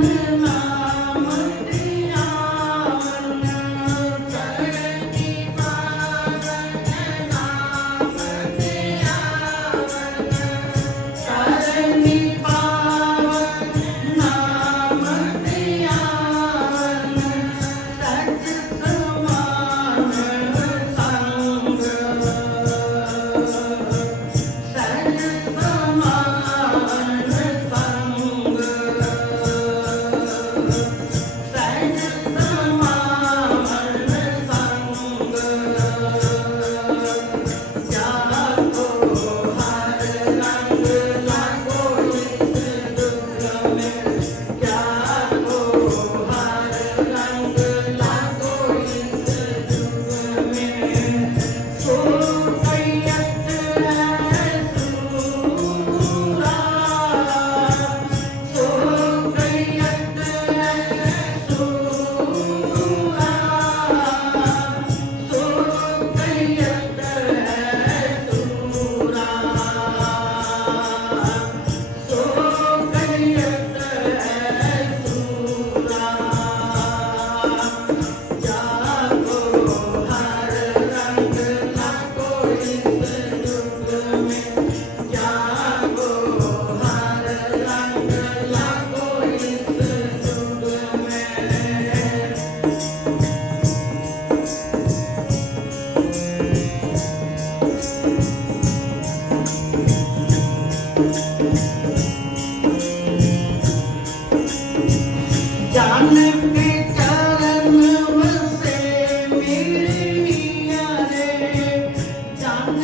Amen.